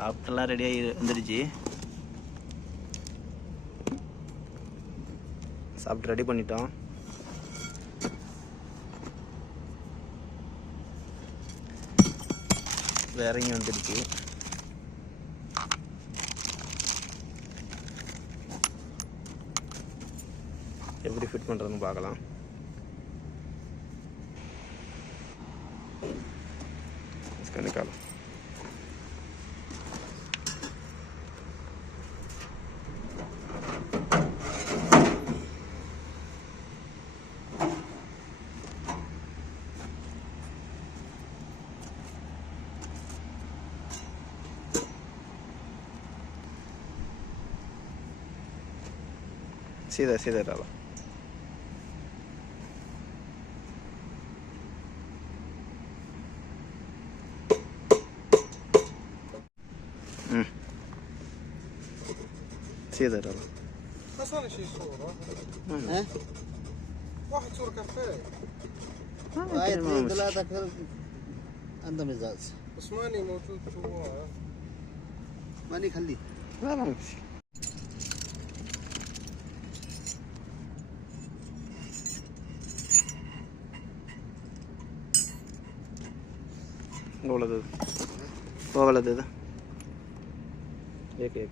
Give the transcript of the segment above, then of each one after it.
சாப்பிட்டெல்லாம் ரெடியாகி வந்துடுச்சு. சாப்பிட்டு ரெடி பண்ணிட்டோம். வேறங்க வந்துடுச்சு. எப்படி ஃபிட் பண்ணுறதுன்னு பார்க்கலாம். निकालो. सीधा सीधा डालो. سيدة والله. خلصنا شي صورة. واحد صورة كافيه. هاي اثنين ثلاثة عنده مزاج. بس ماني موجود جوا. ماني خليه. لا ما مشكلة. ولد هذا ولد هذا هيك هيك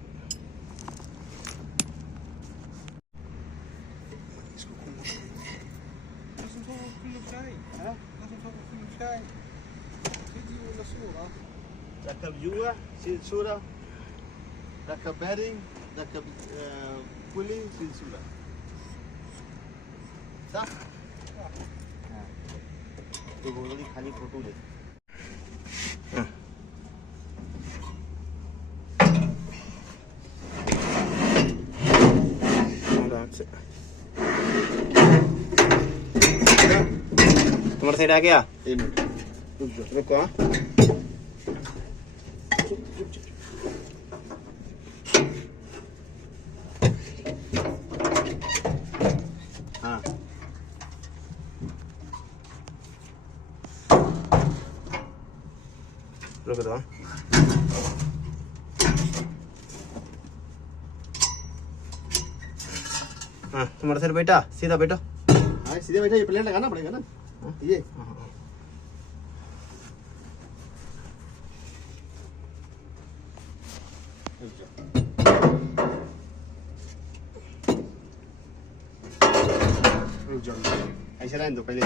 لازم تصور كله شاي. ها؟ لازم تصور كله شاي. فيديو ولا صورة؟ ركب جوا شيل صورة. ركب بيرنج ركب بولي شيل صورة. صح؟ तो बोली खाली फोटो ले. तुम्हारा साइड आ गया. रुको. हाँ रुक दो. हाँ तुम्हारा साइड बैठा सीधा बैठो. हाँ सीधे बैठा. ये प्लेट लगाना पड़ेगा ना. ये ऐसे रहने दो पहले.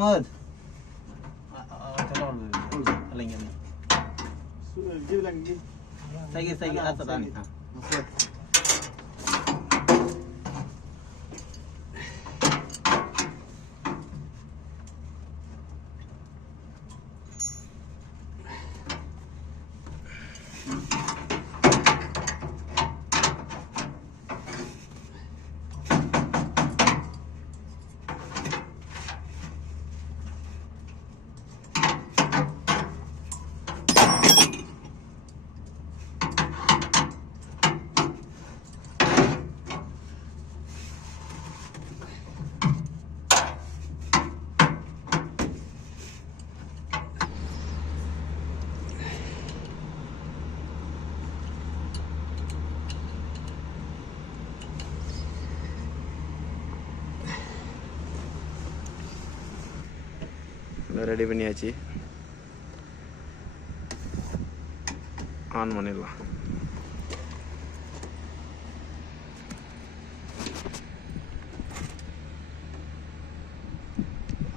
Muhammad. Tolong paling ini. Sudah dia lagi. Saya atas tadi. Ready பண்ணியாச்சு. ஆன் பண்ணிடலாம்.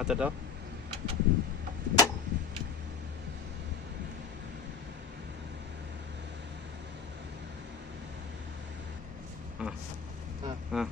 हाथ हटाओ हाँ हाँ हाँ